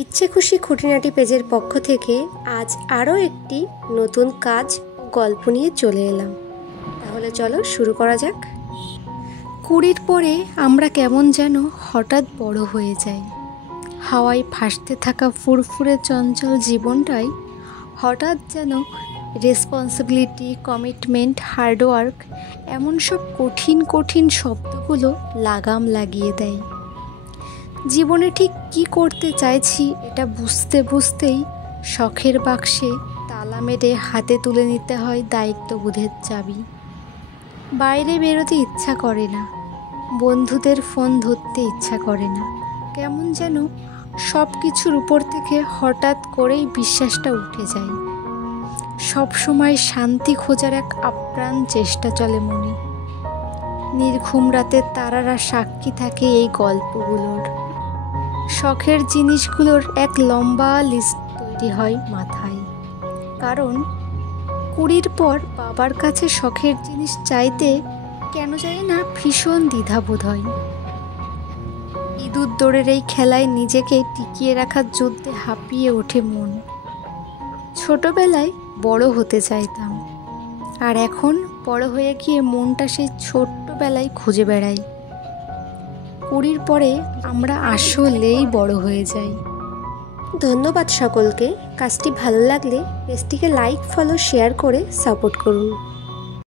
ইচ্ছে খুশি খুঁটিনাটি পেজের পক্ষ থেকে আজ আরও একটি নতুন কাজ ও গল্প নিয়ে চলে এলাম। তাহলে চলো শুরু করা যাক। 20 পরে আমরা কেমন যেন হঠাৎ বড় হয়ে যাই। হাওয়ায় ভাসতে থাকা ফুরফুরে চঞ্চল জীবনটাই হঠাৎ যেন রেসপন্সিবিলিটি, কমিটমেন্ট, হার্ডওয়ার্ক এমন সব কঠিন কঠিন শব্দগুলো লাগাম লাগিয়ে দেয়। জীবনে ঠিক কী করতে চাইছি এটা বুঝতে বুঝতেই শখের বাক্সে তালা মেরে হাতে তুলে নিতে হয় দায়িত্ববোধের চাবি। বাইরে বেরোতে ইচ্ছা করে না, বন্ধুদের ফোন ধরতে ইচ্ছা করে না। কেমন যেন সব কিছুর উপর থেকে হঠাৎ করেই বিশ্বাসটা উঠে যায়। সব সময় শান্তি খোঁজার এক আপ্রাণ চেষ্টা চলে মনে। নির্ঘুম রাতের তারারা সাক্ষী থাকে এই গল্পগুলোর। শখের জিনিসগুলোর এক লম্বা লিস্ট তৈরি হয় মাথায়। কারণ 20 পর বাবার কাছে শখের জিনিস চাইতে কেন জানি না ভীষণ দ্বিধাবোধ হয়। ইঁদুর দৌড়ের এই খেলায় নিজেকে টিকিয়ে রাখার যুদ্ধে হাঁপিয়ে ওঠে মন। ছোটবেলায় বড় হতে চাইতাম, আর এখন বড় হয়ে গিয়ে মনটা সেই ছোট্টবেলায় খুঁজে বেড়াই। 20 পরে আমরা আসলেই বড় হয়ে যাই। ধন্যবাদ সকলকে। কাজটি ভালো লাগলে পেজটিকে লাইক, ফলো, শেয়ার করে সাপোর্ট করুন।